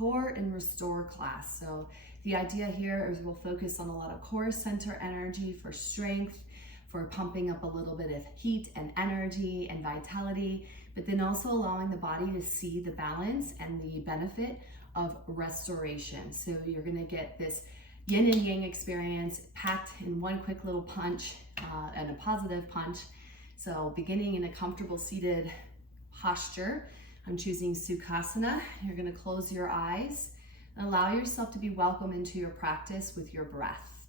core and restore class. So the idea here is we'll focus on a lot of core center energy for strength, for pumping up a little bit of heat and energy and vitality, but then also allowing the body to see the balance and the benefit of restoration. So you're gonna get this yin and yang experience packed in one quick little punch and a positive punch. So beginning in a comfortable seated posture, I'm choosing Sukhasana. You're gonna close your eyes and allow yourself to be welcome into your practice with your breath.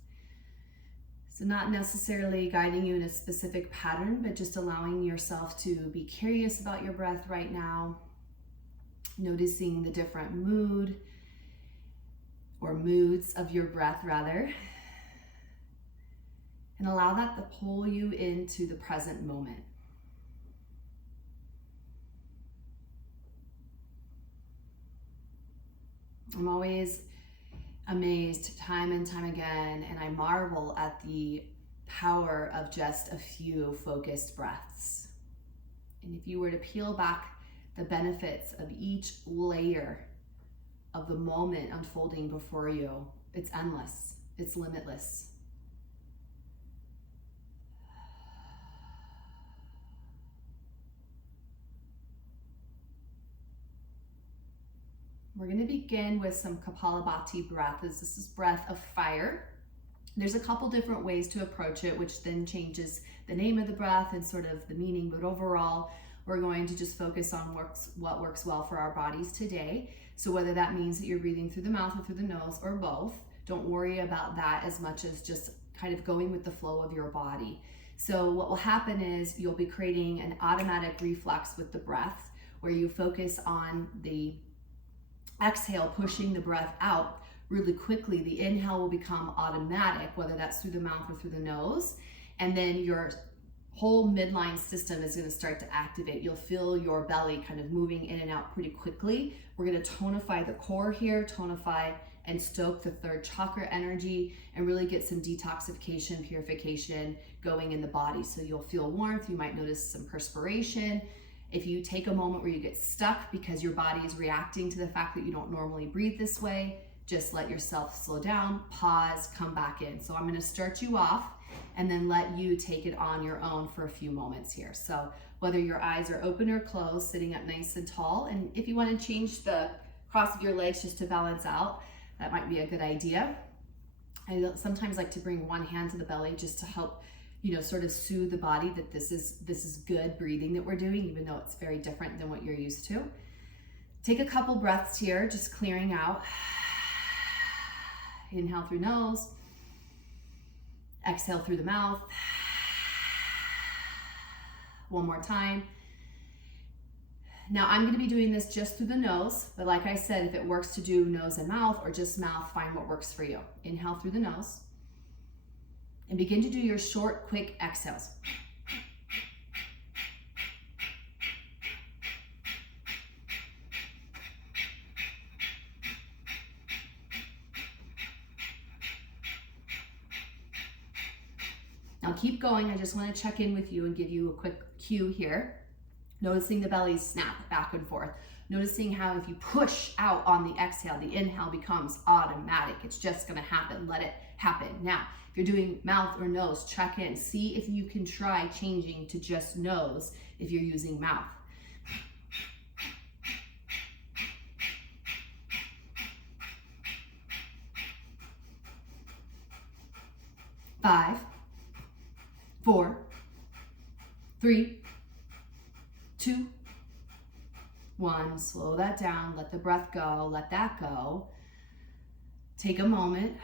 So not necessarily guiding you in a specific pattern, but just allowing yourself to be curious about your breath right now, noticing the different mood or moods of your breath rather, and allow that to pull you into the present moment. I'm always amazed time and time again, and I marvel at the power of just a few focused breaths. And if you were to peel back the benefits of each layer of the moment unfolding before you, it's endless, it's limitless. We're going to begin with some Kapalabhati breath. This is breath of fire. There's a couple different ways to approach it, which then changes the name of the breath and sort of the meaning, but overall, we're going to just focus on what works well for our bodies today. So whether that means that you're breathing through the mouth or through the nose or both, don't worry about that as much as just kind of going with the flow of your body. So what will happen is you'll be creating an automatic reflex with the breath where you focus on the exhale, pushing the breath out really quickly. The inhale will become automatic, whether that's through the mouth or through the nose. And then your whole midline system is going to start to activate. You'll feel your belly kind of moving in and out pretty quickly. We're going to tonify the core here, tonify and stoke the third chakra energy, and really get some detoxification, purification going in the body. So you'll feel warmth, you might notice some perspiration. If you take a moment where you get stuck because your body is reacting to the fact that you don't normally breathe this way, just let yourself slow down, pause, come back in. So I'm going to start you off and then let you take it on your own for a few moments here. So whether your eyes are open or closed, sitting up nice and tall, and if you want to change the cross of your legs just to balance out, that might be a good idea. I sometimes like to bring one hand to the belly just to help sort of soothe the body that this is good breathing that we're doing, even though it's very different than what you're used to. Take a couple breaths here, just clearing out. Inhale through nose. Exhale through the mouth. One more time. Now I'm going to be doing this just through the nose, but like I said, if it works to do nose and mouth or just mouth, find what works for you. Inhale through the nose. And begin to do your short, quick exhales. Now keep going. I just want to check in with you and give you a quick cue here. Noticing the belly snap back and forth. Noticing how if you push out on the exhale, the inhale becomes automatic. It's just going to happen. Let it happen. Now, if you're doing mouth or nose, check in. See if you can try changing to just nose if you're using mouth. Five, 4, 3, 2, 1. Slow that down. Let the breath go. Let that go. Take a moment.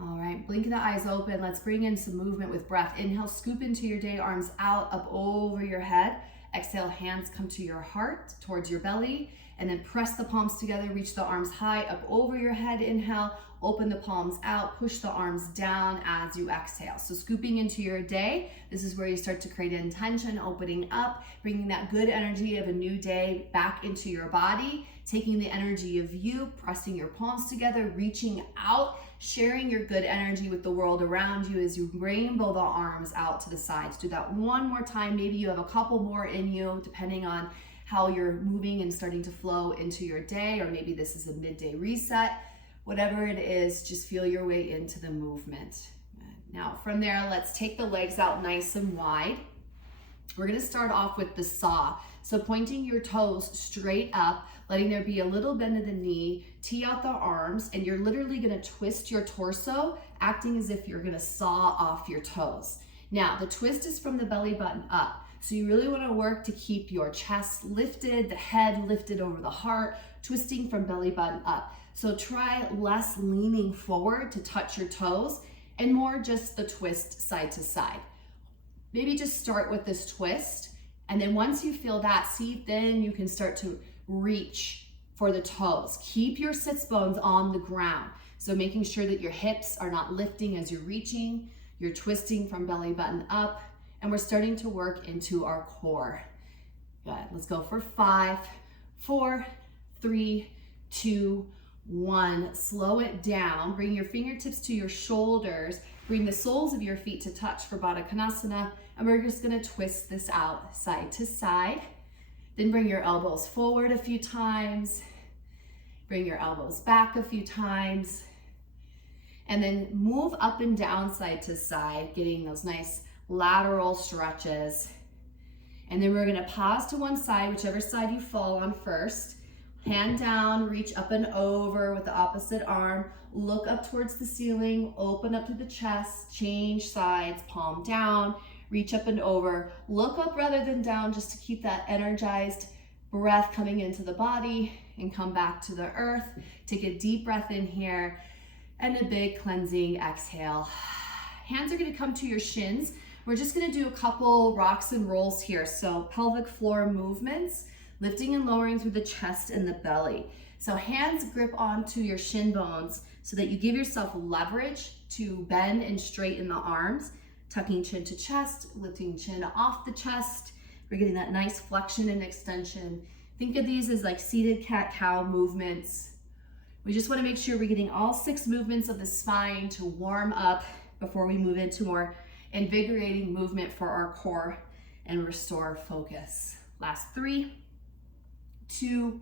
All right, blink the eyes open. Let's bring in some movement with breath. Inhale, scoop into your day, arms out, up over your head. Exhale, hands come to your heart, towards your belly, and then press the palms together, reach the arms high, up over your head. Inhale, open the palms out, push the arms down as you exhale. So scooping into your day, this is where you start to create intention, opening up, bringing that good energy of a new day back into your body, taking the energy of you, pressing your palms together, reaching out, sharing your good energy with the world around you as you rainbow the arms out to the sides. Do that one more time. Maybe you have a couple more in you, depending on how you're moving and starting to flow into your day, or maybe this is a midday reset. Whatever it is, just feel your way into the movement. Now from there, let's take the legs out nice and wide. We're gonna start off with the saw. So pointing your toes straight up, letting there be a little bend of the knee, tee out the arms, and you're literally gonna twist your torso, acting as if you're gonna saw off your toes. Now, the twist is from the belly button up. So you really wanna work to keep your chest lifted, the head lifted over the heart, twisting from belly button up. So try less leaning forward to touch your toes and more just the twist side to side. Maybe just start with this twist, and then once you feel that, see if then you can start to reach for the toes. Keep your sits bones on the ground. So making sure that your hips are not lifting as you're reaching, you're twisting from belly button up, and we're starting to work into our core. Good, let's go for 5, 4, 3, 2, 1. Slow it down. Bring your fingertips to your shoulders. Bring the soles of your feet to touch for Baddha Konasana, and we're just gonna twist this out side to side. Then bring your elbows forward a few times. Bring your elbows back a few times. And then move up and down side to side, getting those nice lateral stretches. And then we're gonna pause to one side, whichever side you fall on first. Hand down, reach up and over with the opposite arm. Look up towards the ceiling, open up to the chest, change sides, palm down, reach up and over. Look up rather than down, just to keep that energized breath coming into the body, and come back to the earth. Take a deep breath in here and a big cleansing exhale. Hands are gonna come to your shins. We're just gonna do a couple rocks and rolls here. So pelvic floor movements, lifting and lowering through the chest and the belly. So hands grip onto your shin bones so that you give yourself leverage to bend and straighten the arms, tucking chin to chest, lifting chin off the chest. We're getting that nice flexion and extension. Think of these as like seated cat-cow movements. We just wanna make sure we're getting all 6 movements of the spine to warm up before we move into more invigorating movement for our core and restore focus. Last 3, 2,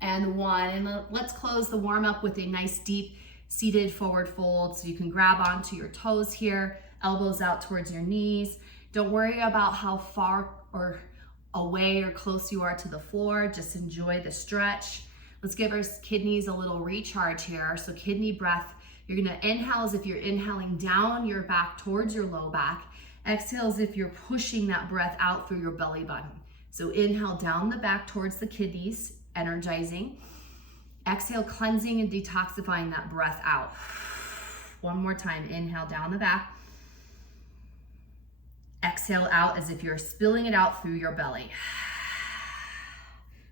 and 1. And let's close the warm up with a nice deep seated forward fold. So you can grab onto your toes here, elbows out towards your knees. Don't worry about how far or away or close you are to the floor. Just enjoy the stretch. Let's give our kidneys a little recharge here. So kidney breath, you're gonna inhale as if you're inhaling down your back towards your low back. Exhale as if you're pushing that breath out through your belly button. So inhale down the back towards the kidneys, energizing. Exhale, cleansing and detoxifying that breath out. One more time, inhale down the back. Exhale out as if you're spilling it out through your belly.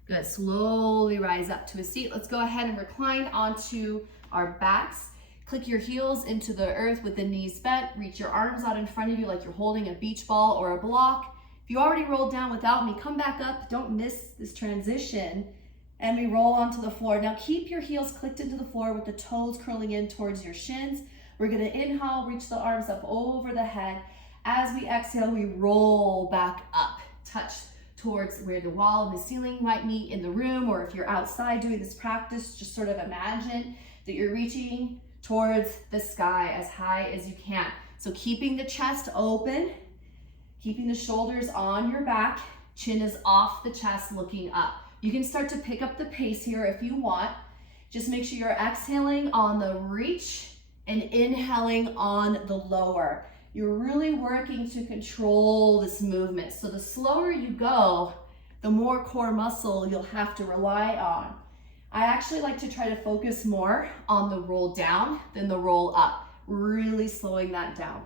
Good, slowly rise up to a seat. Let's go ahead and recline onto our backs. Click your heels into the earth with the knees bent. Reach your arms out in front of you like you're holding a beach ball or a block. If you already rolled down without me, come back up. Don't miss this transition. And we roll onto the floor. Now keep your heels clicked into the floor with the toes curling in towards your shins. We're gonna inhale, reach the arms up over the head. As we exhale, we roll back up. Touch towards where the wall and the ceiling might meet in the room, or if you're outside doing this practice, just sort of imagine that you're reaching towards the sky as high as you can. So keeping the chest open, keeping the shoulders on your back, chin is off the chest, looking up. You can start to pick up the pace here if you want. Just make sure you're exhaling on the reach and inhaling on the lower. You're really working to control this movement. So the slower you go, the more core muscle you'll have to rely on. I actually like to try to focus more on the roll down than the roll up, really slowing that down.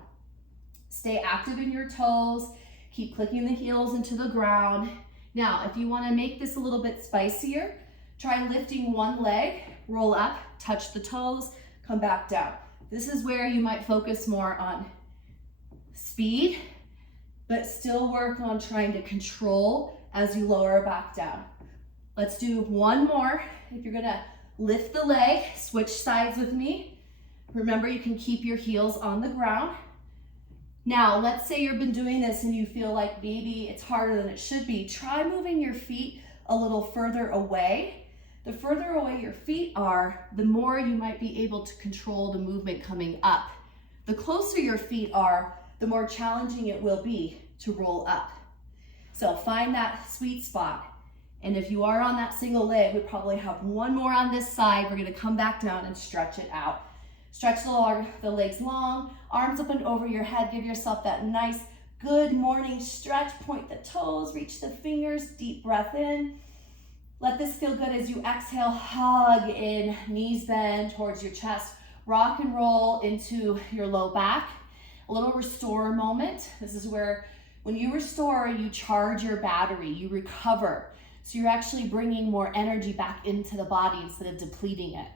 Stay active in your toes, keep clicking the heels into the ground. Now, if you want to make this a little bit spicier, try lifting one leg, roll up, touch the toes, come back down. This is where you might focus more on speed, but still work on trying to control as you lower back down. Let's do one more. If you're gonna lift the leg, switch sides with me. Remember, you can keep your heels on the ground. Now, let's say you've been doing this and you feel like maybe it's harder than it should be. Try moving your feet a little further away. The further away your feet are, the more you might be able to control the movement coming up. The closer your feet are, the more challenging it will be to roll up. So find that sweet spot. And if you are on that single leg, we probably have one more on this side. We're gonna come back down and stretch it out. Stretch the legs long, arms up and over your head. Give yourself that nice, good morning stretch. Point the toes, reach the fingers, deep breath in. Let this feel good as you exhale, hug in, knees bend towards your chest. Rock and roll into your low back. A little restore moment. This is where when you restore, you charge your battery, you recover. So you're actually bringing more energy back into the body instead of depleting it.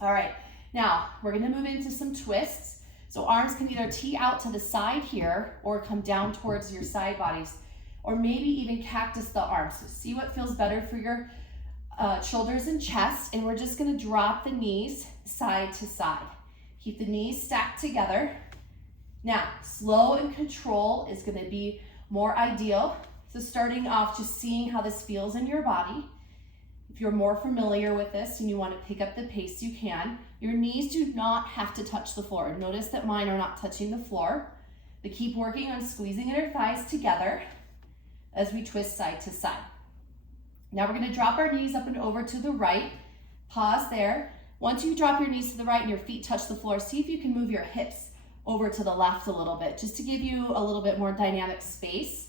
All right, now we're gonna move into some twists. So arms can either tee out to the side here or come down towards your side bodies, or maybe even cactus the arms. So see what feels better for your shoulders and chest. And we're just gonna drop the knees side to side. Keep the knees stacked together. Now, slow and control is gonna be more ideal. So starting off, just seeing how this feels in your body. If you're more familiar with this and you want to pick up the pace, you can. Your knees do not have to touch the floor. Notice that mine are not touching the floor. But keep working on squeezing your thighs together as we twist side to side. Now we're going to drop our knees up and over to the right. Pause there. Once you drop your knees to the right and your feet touch the floor, see if you can move your hips over to the left a little bit, just to give you a little bit more dynamic space.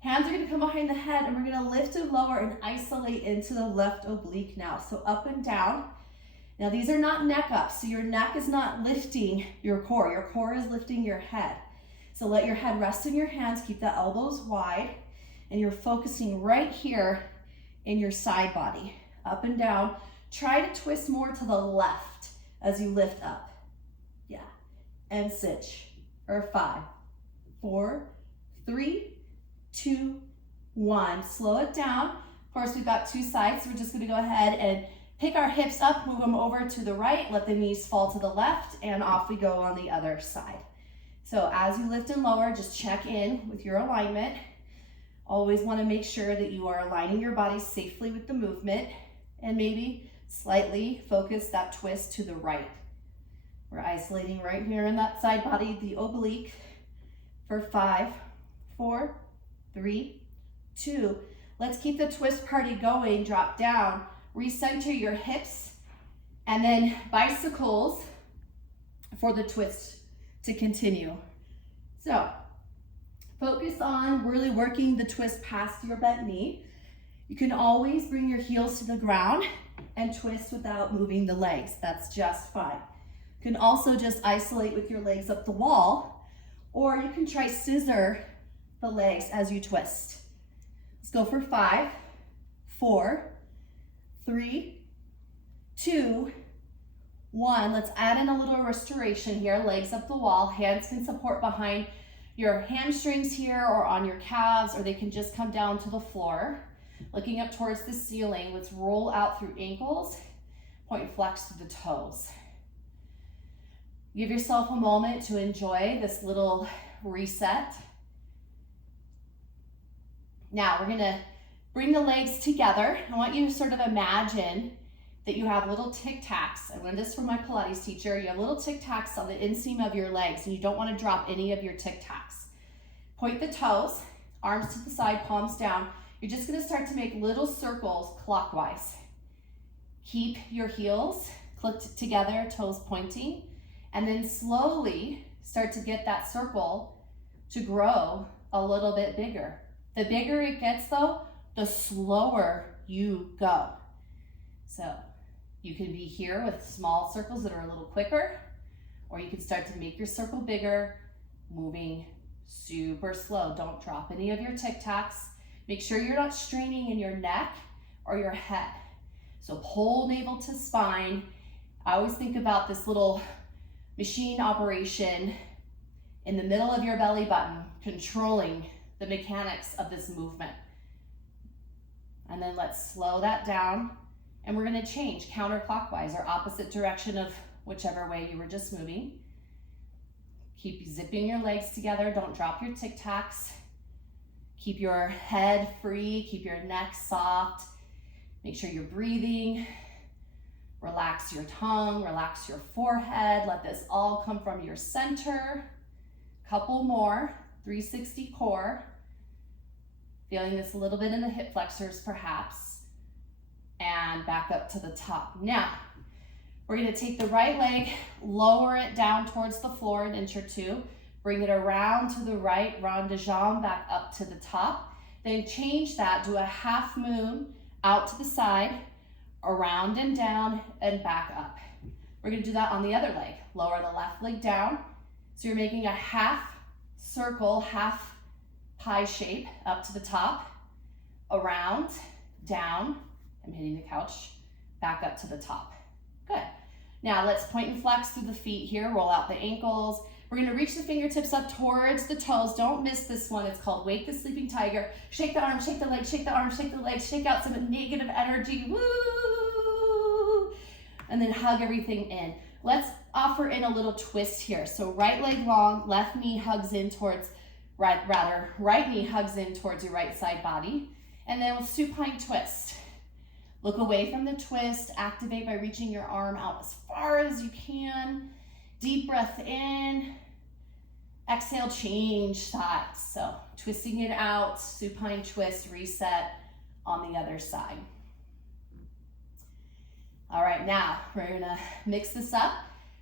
Hands are going to come behind the head, and we're going to lift and lower and isolate into the left oblique now. So up and down. Now these are not neck ups, so your neck is not lifting your core. Your core is lifting your head. So let your head rest in your hands, keep the elbows wide, and you're focusing right here in your side body. Up and down. Try to twist more to the left as you lift up. Yeah. And switch. For 5, 4, 3, 2, 1. Slow it down. Of course, we've got two sides, so we're just going to go ahead and pick our hips up, move them over to the right, let the knees fall to the left, and off we go on the other side. So as you lift and lower, just check in with your alignment. Always want to make sure that you are aligning your body safely with the movement, and maybe slightly focus that twist to the right. We're isolating right here in that side body, the oblique, for 5, 4, 3, 2. Let's keep the twist party going. Drop down, recenter your hips, and then bicycles for the twist to continue. So focus on really working the twist past your bent knee. You can always bring your heels to the ground and twist without moving the legs. That's just fine. You can also just isolate with your legs up the wall, or you can try scissor the legs as you twist. Let's go for 5, 4, 3, 2, 1. Let's add in a little restoration here. Legs up the wall. Hands can support behind your hamstrings here or on your calves, or they can just come down to the floor. Looking up towards the ceiling. Let's roll out through ankles. Point flex to the toes. Give yourself a moment to enjoy this little reset. Now we're gonna bring the legs together. I want you to sort of imagine that you have little tic-tacs. I learned this from my Pilates teacher. You have little tic-tacs on the inseam of your legs, and you don't want to drop any of your tic-tacs. Point the toes, arms to the side, palms down. You're just gonna start to make little circles clockwise. Keep your heels clicked together, toes pointing, and then slowly start to get that circle to grow a little bit bigger. The bigger it gets though, the slower you go. So you can be here with small circles that are a little quicker, or you can start to make your circle bigger, moving super slow. Don't drop any of your tic-tacs. Make sure you're not straining in your neck or your head. So pull navel to spine. I always think about this little machine operation in the middle of your belly button, controlling the mechanics of this movement. And then let's slow that down, and we're gonna change counterclockwise, or opposite direction of whichever way you were just moving. Keep zipping your legs together. Don't drop your tic tacs. Keep your head free. Keep your neck soft. Make sure you're breathing. Relax your tongue. Relax your forehead. Let this all come from your center. Couple more. 360 core. Feeling this a little bit in the hip flexors perhaps. And back up to the top. Now, we're going to take the right leg, lower it down towards the floor an inch or two, bring it around to the right, rond de jambe back up to the top, then change that, do a half moon out to the side, around and down, and back up. We're going to do that on the other leg. Lower the left leg down, so you're making a half circle, half pie shape up to the top, around, down, I'm hitting the couch, back up to the top. Good. Now let's point and flex through the feet here, roll out the ankles. We're gonna reach the fingertips up towards the toes. Don't miss this one. It's called Wake the Sleeping Tiger. Shake the arm, shake the leg, shake the arm, shake the leg, shake out some negative energy. Woo! And then hug everything in. Let's offer in a little twist here. So right leg long, left knee hugs in towards, right knee hugs in towards your right side body. And then with supine twist. Look away from the twist, activate by reaching your arm out as far as you can. Deep breath in, exhale, change sides. So twisting it out, supine twist, reset on the other side. All right, now we're gonna mix this up.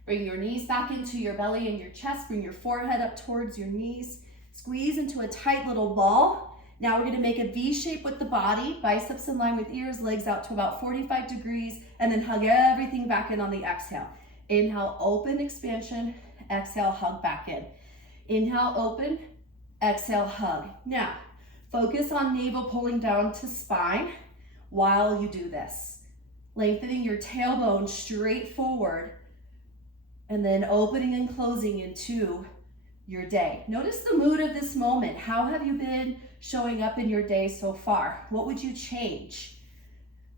Bring your knees back into your belly and your chest, bring your forehead up towards your knees, squeeze into a tight little ball. Now we're gonna make a V shape with the body, biceps in line with ears, legs out to about 45 degrees, and then hug everything back in on the exhale. Inhale, open, expansion, exhale, hug back in. Inhale, open, exhale, hug. Now, focus on navel pulling down to spine while you do this. Lengthening your tailbone straight forward, and then opening and closing into your day. Notice the mood of this moment. How have you been showing up in your day so far? What would you change?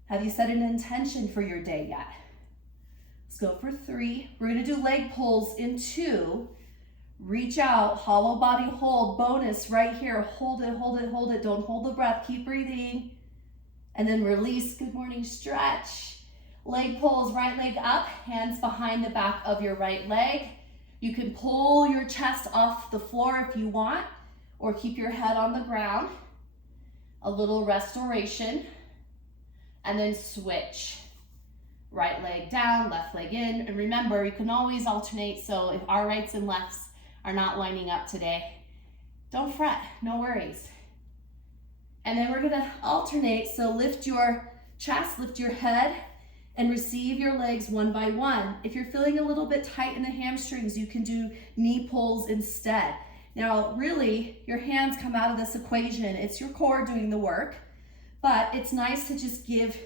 Have you set an intention for your day yet? Let's go for 3. We're gonna do leg pulls in 2. Reach out, hollow body hold, bonus right here. Hold it, hold it, hold it. Don't hold the breath, keep breathing. And then release, good morning, stretch. Leg pulls, right leg up, hands behind the back of your right leg. You can pull your chest off the floor if you want, or keep your head on the ground. A little restoration, and then switch. Right leg down, left leg in, and remember, you can always alternate, so if our rights and lefts are not lining up today, don't fret, no worries. And then we're gonna alternate, so lift your chest, lift your head, and receive your legs one by one. If you're feeling a little bit tight in the hamstrings, you can do knee pulls instead. Now, really, your hands come out of this equation. It's your core doing the work, but it's nice to just give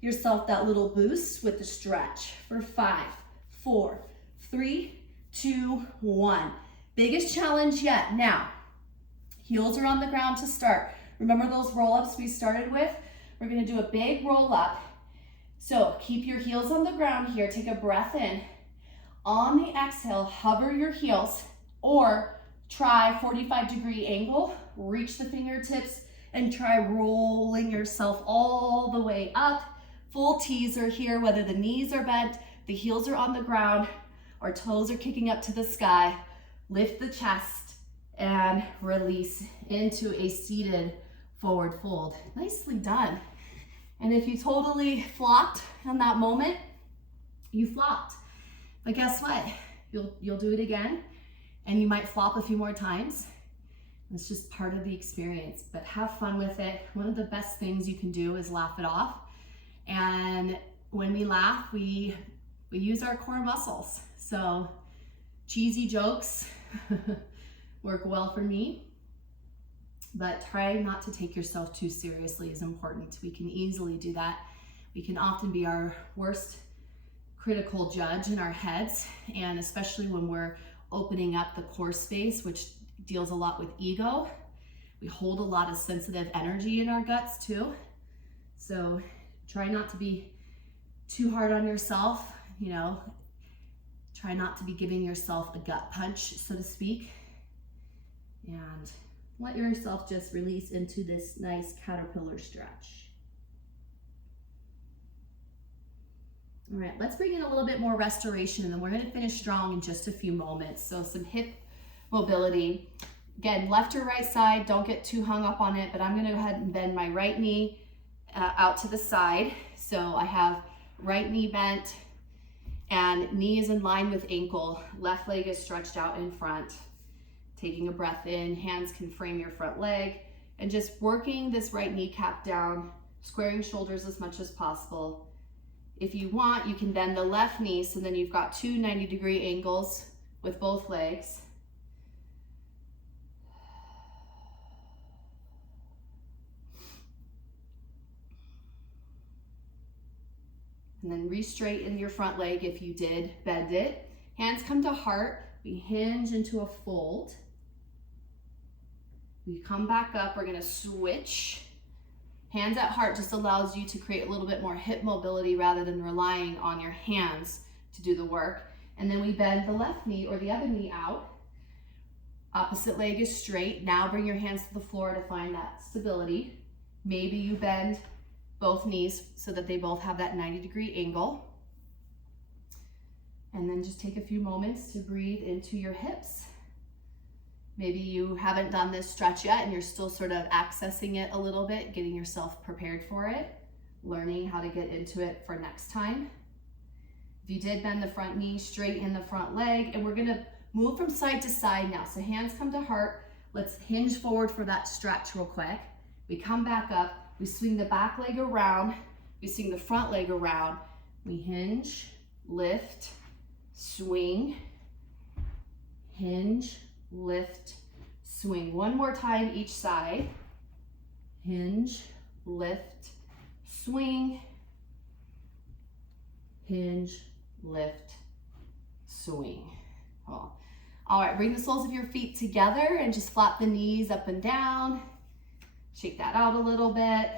yourself that little boost with the stretch for 5, 4, 3, 2, 1. Biggest challenge yet. Now, heels are on the ground to start. Remember those roll-ups we started with? We're gonna do a big roll-up. So keep your heels on the ground here. Take a breath in. On the exhale, hover your heels or try 45-degree angle. Reach the fingertips and try rolling yourself all the way up. Full teaser here, whether the knees are bent, the heels are on the ground, or toes are kicking up to the sky. Lift the chest and release into a seated forward fold. Nicely done. And if you totally flopped on that moment, you flopped. But guess what? You'll do it again, and you might flop a few more times. It's just part of the experience, but have fun with it. One of the best things you can do is laugh it off. And when we laugh, we use our core muscles. So cheesy jokes work well for me. But try not to take yourself too seriously is important. We can easily do that. We can often be our worst critical judge in our heads, and especially when we're opening up the core space, which deals a lot with ego. We hold a lot of sensitive energy in our guts too. So try not to be too hard on yourself. You know, Try not to be giving yourself a gut punch, so to speak. And let yourself just release into this nice caterpillar stretch. All right, let's bring in a little bit more restoration, and then we're going to finish strong in just a few moments. So some hip mobility. Again, left or right side, don't get too hung up on it, but I'm going to go ahead and bend my right knee out to the side. So I have right knee bent and knee is in line with ankle. Left leg is stretched out in front. Taking a breath in, hands can frame your front leg, and just working this right kneecap down, squaring shoulders as much as possible. If you want, you can bend the left knee, so then you've got two 90-degree angles with both legs. And then re-straighten your front leg if you did bend it. Hands come to heart. We hinge into a fold. We come back up. We're going to switch. Hands at heart just allows you to create a little bit more hip mobility rather than relying on your hands to do the work. And then we bend the left knee or the other knee out. Opposite leg is straight. Now bring your hands to the floor to find that stability. Maybe you bend both knees so that they both have that 90-degree angle. And then just take a few moments to breathe into your hips. Maybe you haven't done this stretch yet and you're still sort of accessing it a little bit, getting yourself prepared for it, learning how to get into it for next time. If you did bend the front knee, straighten the front leg, and we're gonna move from side to side now. So hands come to heart. Let's hinge forward for that stretch real quick. We come back up. We swing the back leg around, we swing the front leg around, we hinge, lift, swing, hinge, lift, swing. One more time each side. Hinge, lift, swing, hinge, lift, swing. Cool. All right, bring the soles of your feet together and just flap the knees up and down. Shake that out a little bit.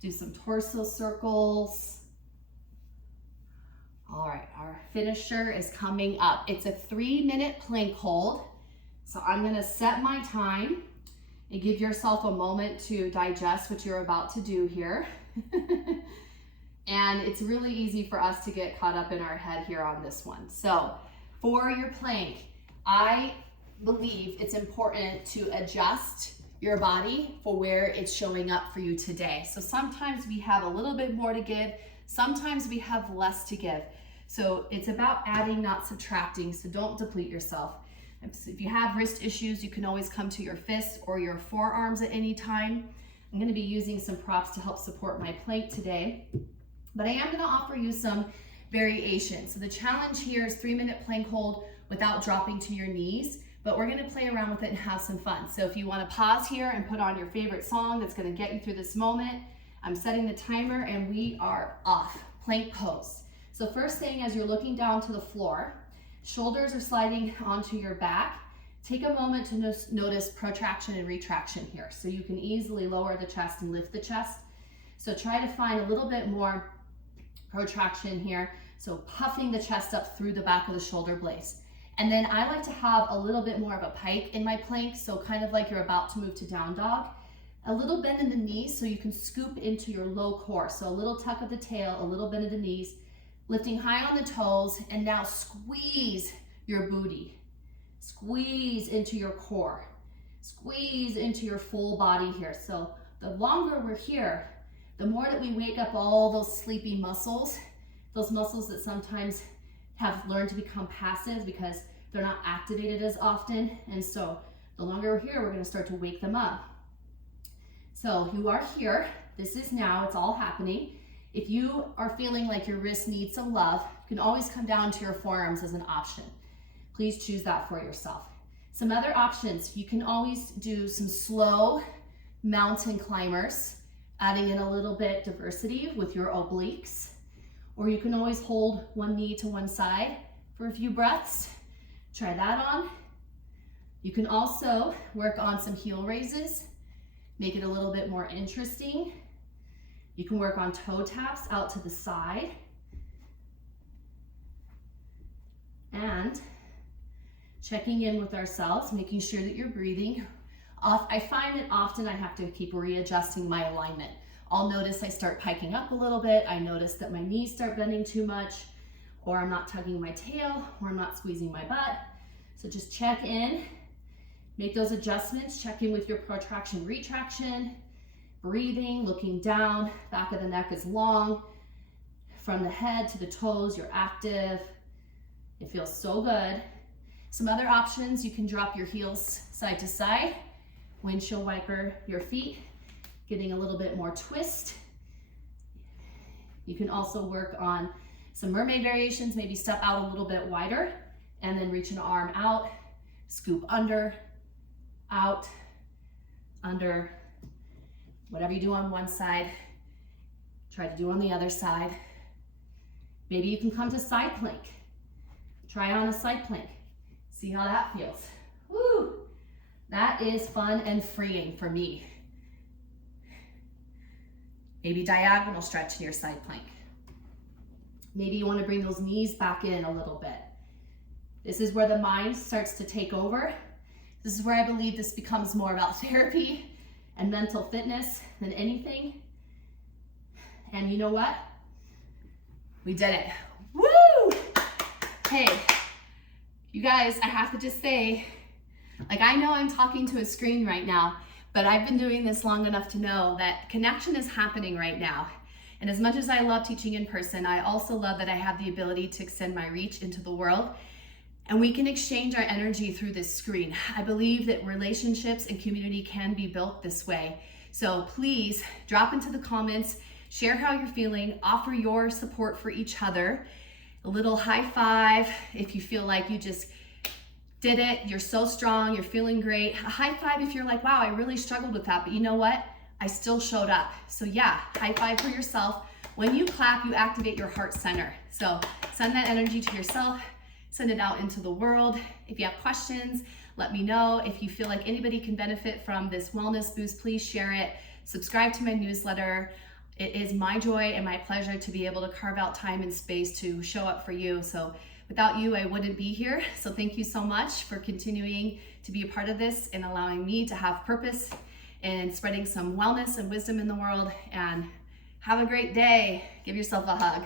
Do some torso circles. All right, our finisher is coming up. It's a 3-minute plank hold. So I'm gonna set my time and give yourself a moment to digest what you're about to do here. And it's really easy for us to get caught up in our head here on this one. So for your plank, I believe it's important to adjust your body for where it's showing up for you today. So sometimes we have a little bit more to give, sometimes we have less to give. So it's about adding, not subtracting, so don't deplete yourself. If you have wrist issues, you can always come to your fists or your forearms at any time. I'm gonna be using some props to help support my plank today, but I am gonna offer you some variation. So the challenge here is 3-minute plank hold without dropping to your knees. But we're gonna play around with it and have some fun. So if you wanna pause here and put on your favorite song that's gonna get you through this moment, I'm setting the timer and we are off. Plank pose. So first thing, as you're looking down to the floor, shoulders are sliding onto your back. Take a moment to notice protraction and retraction here. So you can easily lower the chest and lift the chest. So try to find a little bit more protraction here. So puffing the chest up through the back of the shoulder blades. And then I like to have a little bit more of a pike in my plank, so kind of like you're about to move to down dog. A little bend in the knees so you can scoop into your low core. So a little tuck of the tail, a little bend of the knees, lifting high on the toes, and now squeeze your booty. Squeeze into your core. Squeeze into your full body here. So the longer we're here, the more that we wake up all those sleepy muscles, those muscles that sometimes have learned to become passive because they're not activated as often. And so the longer we're here, we're gonna start to wake them up. So you are here, this is now, it's all happening. If you are feeling like your wrist needs some love, you can always come down to your forearms as an option. Please choose that for yourself. Some other options, you can always do some slow mountain climbers, adding in a little bit diversity with your obliques. Or you can always hold one knee to one side for a few breaths. Try that on. You can also work on some heel raises, make it a little bit more interesting. You can work on toe taps out to the side. And checking in with ourselves, making sure that you're breathing. I find that often I have to keep readjusting my alignment. I'll notice I start piking up a little bit. I notice that my knees start bending too much, or I'm not tugging my tail, or I'm not squeezing my butt. So just check in, make those adjustments, check in with your protraction, retraction, breathing, looking down, back of the neck is long. From the head to the toes, you're active. It feels so good. Some other options, you can drop your heels side to side, windshield wiper your feet, getting a little bit more twist. You can also work on some mermaid variations, maybe step out a little bit wider and then reach an arm out, scoop under, out, under. Whatever you do on one side, try to do on the other side. Maybe you can come to side plank. Try on a side plank. See how that feels. Woo! That is fun and freeing for me. Maybe diagonal stretch in your side plank. Maybe you want to bring those knees back in a little bit. This is where the mind starts to take over. This is where I believe this becomes more about therapy and mental fitness than anything. And you know what? We did it. Woo! Hey, you guys, I have to just say, like, I know I'm talking to a screen right now, but I've been doing this long enough to know that connection is happening right now. And as much as I love teaching in person, I also love that I have the ability to extend my reach into the world. And we can exchange our energy through this screen. I believe that relationships and community can be built this way. So please drop into the comments, share how you're feeling, offer your support for each other. A little high five if you feel like you just did it, you're so strong, you're feeling great. A high five if you're like, wow, I really struggled with that, but you know what? I still showed up. So yeah, high five for yourself. When you clap, you activate your heart center. So send that energy to yourself, send it out into the world. If you have questions, let me know. If you feel like anybody can benefit from this wellness boost, please share it. Subscribe to my newsletter. It is my joy and my pleasure to be able to carve out time and space to show up for you. So without you, I wouldn't be here. So thank you so much for continuing to be a part of this and allowing me to have purpose and spreading some wellness and wisdom in the world. And have a great day. Give yourself a hug.